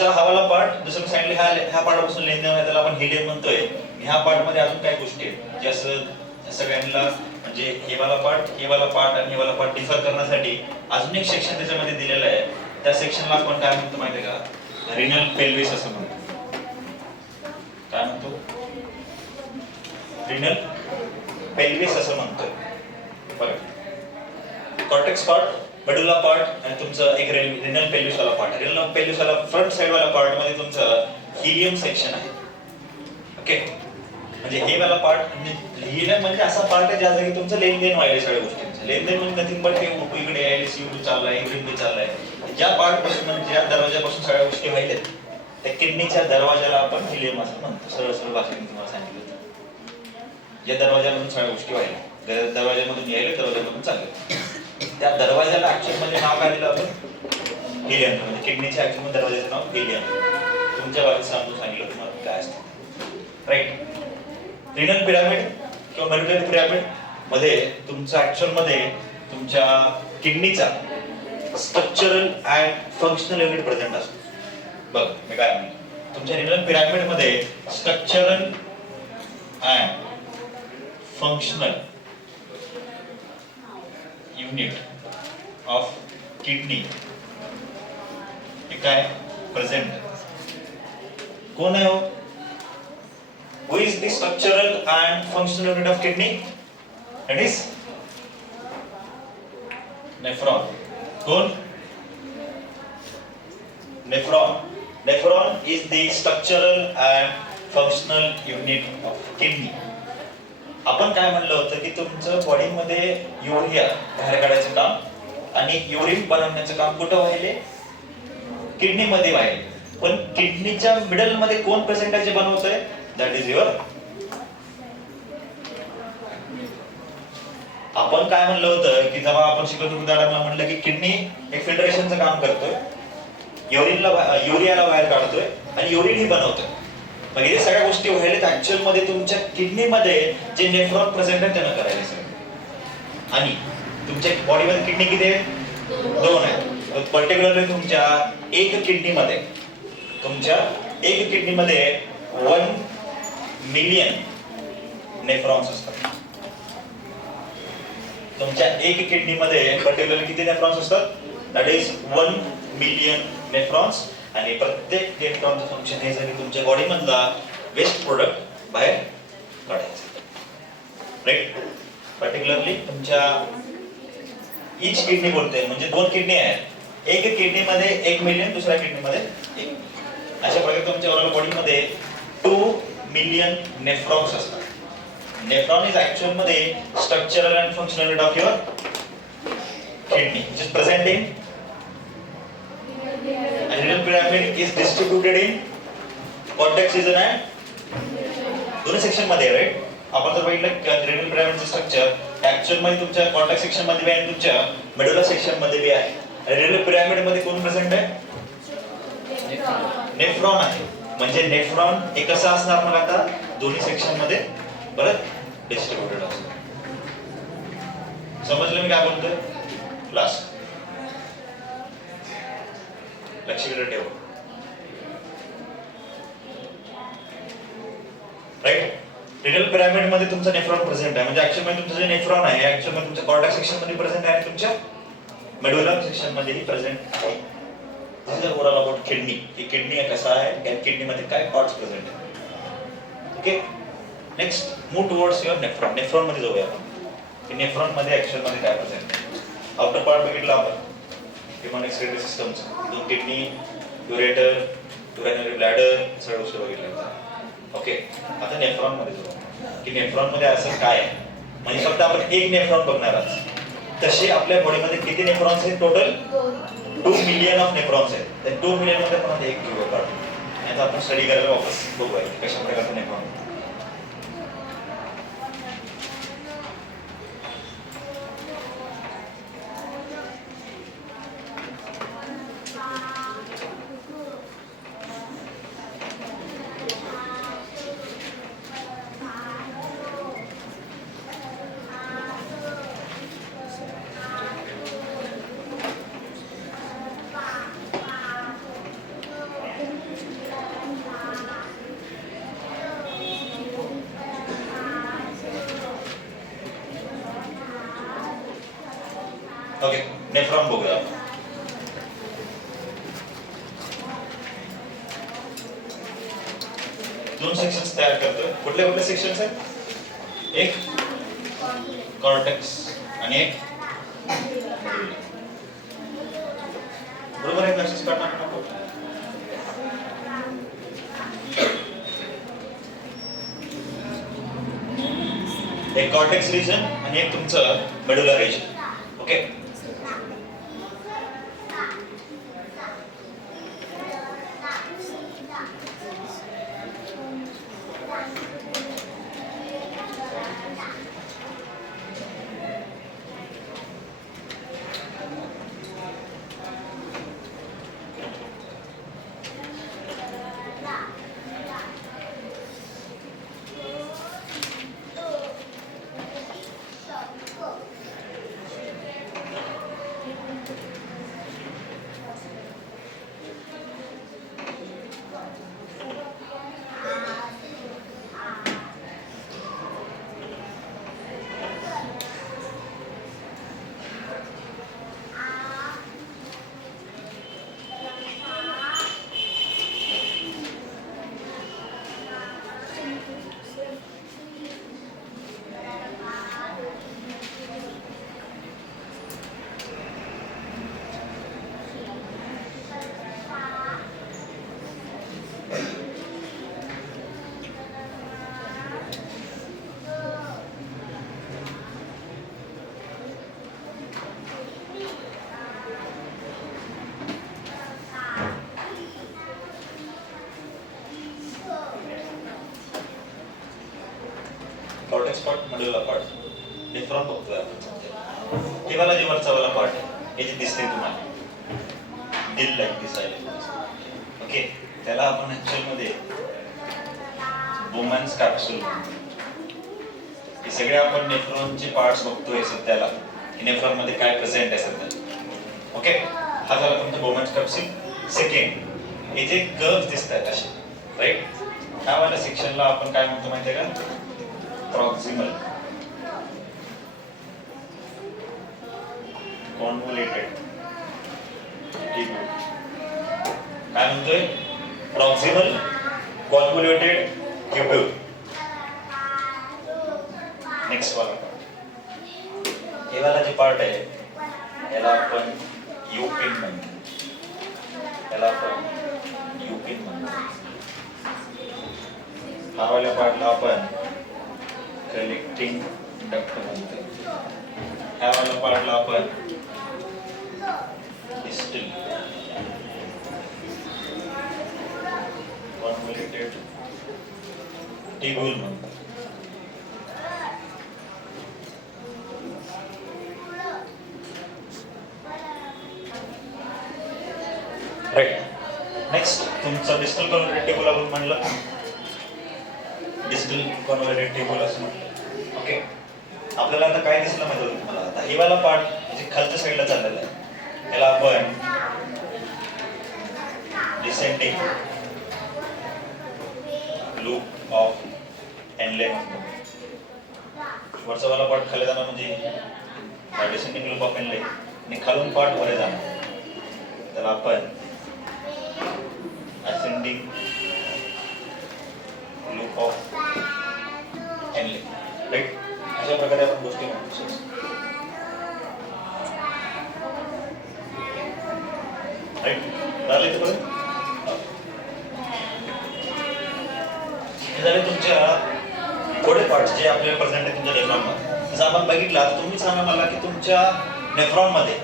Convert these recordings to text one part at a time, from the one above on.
हवाला पार्ट जसं मी सांगितलं ह्या पार्टपासून लेन देण आहे त्याला आपण हिलियम म्हणतोय. ह्या पार्ट मध्ये अजून काही गोष्टी आहेत जे असं सगळ्यांना म्हणजे हे वाला पार्ट आणि हे वाला पार्ट डिफर करण्यासाठी अजून एक सेक्शन त्याच्यामध्ये दिलेलं आहे. त्या सेक्शनला आपण काय म्हणतो माहिती आहे का? रिनल पेल्विस असं म्हणतो. काय म्हणतो? रिनल पेल्विस असं म्हणतोय. बघा, कॉर्टेक्स पार्ट, मेडुला पार्ट आणि तुमचं एक रिनल पेल्विस वाला पार्ट. रिनल पेल्विस वाला फ्रंट साइड वाला पार्ट मध्ये तुमचं हिलियम सेक्शन आहे. ओके, म्हणजे हे वाला पार्ट हिलियम म्हणजे असा पार्ट आहे ज्या जागी तुमचं लेनदेन व्हायला सगळ्या गोष्टींचं. लेनदेन म्हणजे नथिंग बट हे इकडे ILCU चाललाय, इकडे चाललाय. ज्या पार्ट पासून म्हणजे ज्या दरवाजापासून सगळ्या गोष्टी व्हायल्यात त्या किडनीच्या दरवाजाला आपण हिलियम असं म्हणतो. सरळ सरळ भाषेत तुम्हाला सांगितलं. ज्या दरवाजामधून सगळ्या गोष्टी व्हायला, दरवाजामधून यायला, दरवाजामधून चालले, त्या दरवाजाला ऍक्च्युअल मध्ये नाव काय दिलं आपण? हिलियम. म्हणजे किडनीच्या ऍक्च्युअल मध्ये दरवाजाचं नाव हिलियम. तुमच्या बाबतीत सांगितलं तुम्हाला काय असतं, राईट? रिनल पिरामिड किंवा मेडुलरी पिरामिड मध्ये तुमचा ऍक्च्युअल मध्ये तुमच्या किडनीचा structural and functional unit present असतो. बघ मी काय म्हणतो, तुमच्या रिनल पिरामिड मध्ये structural and functional unit of kidney हे काय प्रेझेंट कोण आहे? Who is the structural and functional unit of kidney? It is nephron. कोण? Nephron. Nephron is the structural and functional unit of kidney. आपण काय म्हणलं होतं की तुमचं बॉडीमध्ये युरिया बाहेर काढायचं काम आणि युरिन बनवण्याचं काम कुठं व्हायले? किडनीमध्ये व्हायले. पण किडनीच्या मिडल मध्ये कोण प्रेझेंट बनवतंय? That is your. आपण काय म्हणलं होतं की जेव्हा आपण शिकत होतो त्याला म्हणलं की किडनी एक फिल्टरेशनचं काम करतोय, युरियाला बाहेर काढतोय आणि युरिन ही बनवतोय. मग हे सगळ्या गोष्टी व्हायला ऍक्च्युअल मध्ये तुमच्या किडनी मध्ये जे नेफ्रॉन प्रेझेंट आहे त्यानं करायला सगळं. आणि तुमच्या बॉडीमध्ये किडनी किती आहे? 2 आहेत. पर्टिक्युलरली तुमच्या एक किडनी मध्ये 1 मिलियन नेफ्रॉन्स असतात. तुमच्या एक किडनी मध्ये पर्टिक्युलरली किती नेफ्रॉन्स असतात? That is 1 million nephrons. आणि प्रत्येक नेफ्रॉनचं फंक्शन हे झाले तुमच्या बॉडी मधला वेस्ट प्रोडक्ट बाहेर काढायचं, राईट? पर्टिक्युलरली तुमच्या ईच किडनी बोलते म्हणजे 2 किडनी आहेत. एक किडनी मध्ये 1 मिलियन, दुसऱ्या किडनी मध्ये 1. अशा प्रकारे तुमच्या ओव्हरऑल बॉडी मध्ये 2 मिलियन नेफ्रॉन्स असतात. नेफ्रॉन इज ऍक्च्युअल मध्ये structural and functional unit of your kidney which is present in renal pyramid is distributed in cortex region and दोन्ही सेक्शन मध्ये, राईट? आपण जर बघितलं रेनल पिरामिडचं स्ट्रक्चर ऍक्च्युअल मध्ये तुमच्या कॉर्टेक्स सेक्शन मध्ये बी आहे, तुमच्या मेडुला सेक्शन मध्ये बी आहे. रेनल पिरामिड मध्ये कोण प्रेझेंट आहे? नेफ्रॉन आहे. म्हणजे नेफ्रॉन हे कसं असणार मग आता दोन्ही सेक्शन मध्ये परत डिस्ट्रीब्युटेड असतं. समजलं मी काय बोलतोय? लास्ट लक्ष ठेवा, राईट? रिनल पिरामिड मध्ये तुमचा नेफ्रॉन प्रेझेंट आहे. म्हणजे ऍक्च्युअल मध्ये तुमचं जे नेफ्रॉन आहे ऍक्च्युअल मध्ये तुमच्या कॉर्टेक्स सेक्शन मध्ये प्रेझेंट आहे आणि तुमच्या मेडुला सेक्शन मध्ये ही प्रेझेंट आहे. This is overall about kidney. ही किडनी कसा आहे, त्या किडनी मध्ये काय पार्ट्स प्रेझेंट आहेत. Okay, next move towards your nephron. Nephron मध्ये जाऊया आपण की नेफ्रॉन मध्ये ऍक्च्युअल मध्ये काय प्रेझेंट आहे. आफ्टर पार्ट बघितला आपण ह्यूमन एक्सक्रीटरी सिस्टमचं 2 किडनी, युरेटर, युरिनरी ब्लॅडर, सगळ्या गोष्टी बघितल्या. ओके, आता नेफ्रॉन मध्ये जाऊ की नेफ्रॉन मध्ये असं काय आहे. म्हणजे फक्त आपण एक नेफ्रॉन बघणार आहोत. तसे आपल्या बॉडीमध्ये किती नेफ्रॉन्स आहेत? टोटल 2 मिलियन ऑफ नेफ्रॉन्स आहेत. त्या 2 मिलियन मध्ये आपण एक घेऊ काढू. आता आपण स्टडी करायला वापस बघूया कशा प्रकारचा नेफ्रॉन. ओके, नेफ्रॉन बघूया. दोन सेक्शन्स तयार करतोय. कुठले कुठले सेक्शन्स आहेत? एक कॉर्टेक्स आणि एक बरोबर आहे. लक्षात काढणार नको. एक कॉर्टेक्स रिजन आणि एक तुमचं medulla region. Okay, cortex part, medulla part, nephron बघतोय आपण. हे वाला जे वरचा वाला पार्ट आहे, हे जे दिसते तुम्हाला दिल लाईक दिसायला. ओके, त्याला आपण ऍक्च्युअल मध्ये बोमॅन्स कॅप्सूल. हे सगळे आपण नेफ्रॉनचे पार्ट्स बघतोय सध्याला. नेफ्रॉन मध्ये काय प्रेझेंट आहे सध्या. ओके, हा झाला तुमचा बोमॅन्स कॅप्सूल. सेकंड, हे जे कर्व्स दिसतात असे, राईट, ह्या वाल्या सेक्शनला आपण काय म्हणतो माहितीये का? Proximal convoluted tubule. काय म्हणतोय? Proximal convoluted tubule. नेक्स्ट वाला हे वाला जे पार्ट आहे याला आपण युपिन म्हणतो. याला आपण युपिन म्हणतो. हा वाल्या पार्टला आपण कलेक्टिंग डक्ट म्हणतो. ह्या वाला पार्टला आपण डिस्टल कॉन्व्होल्युटेड ट्यूब्यूल म्हणतो. राईट. नेक्स्ट तुमचं डिस्टल कॉन्व्होल्युटेड ट्यूब्यूल आपण म्हणलं. डिस्टल कॉन्व्होल्युटेड ट्यूब्यूल असं म्हटलं. ओके, आपल्याला आता काय दिसलं माहिती होतं तुम्हाला? आता हे वाला पार्ट जे खालच्या साईडला चाललेला आहे याला आपण डिसेंडिंग लूप ऑफ हेनले म्हणतो. वरचा वाला पार्ट खाली जाणार म्हणजे डिसेंडिंग लूप ऑफ हेनले आणि खालून पार्ट वर जाणार त्याला आपण ascending loop of Henle. Right, अशा प्रकारे आपण गोष्टी म्हणू शकतो. राईट, झाले इथपर्यंत? हे झाले तुमच्या थोडे पार्ट्स जे आपल्याला प्रेझेंट आहे तुमच्या नेफ्रॉनमध्ये. जसं आपण बघितलं, आता तुम्ही सांगा मला की तुमच्या नेफ्रॉनमध्ये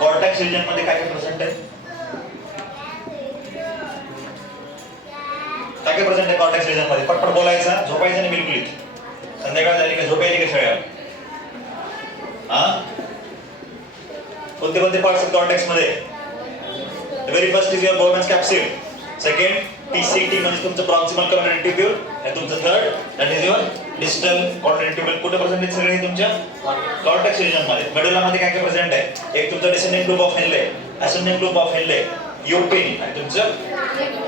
कॉर्टेक्स रिजनमध्ये काय काय प्रेझेंट आहे? काय काय प्रेझेंट आहे कॉर्टेक्स रिजनमध्ये? पटपट बोलायचा, झोपायचं नाही बिलकुल. संध्याकाळ झाली का झोपायची का सगळ्या? कोणते कोणते पार्ट्स आहेत कॉर्टेक्स मध्ये? The very first is your Bowman's capsule. Second PCT म्हणजे तुमचं प्रॉक्सिमल कॉन्व्होल्युटेड ट्यूब्यूल. आणि तुमचं third that is your distal convoluted tubule. कुठे प्रेझेंट आहेत सगळे तुमच्या कॉर्टेक्स रिजन मध्ये. मेडुला मध्ये काय काय प्रेझेंट आहे? एक तुमचं descending loop of Henle, ascending loop of Henle, युपिन आणि तुमचं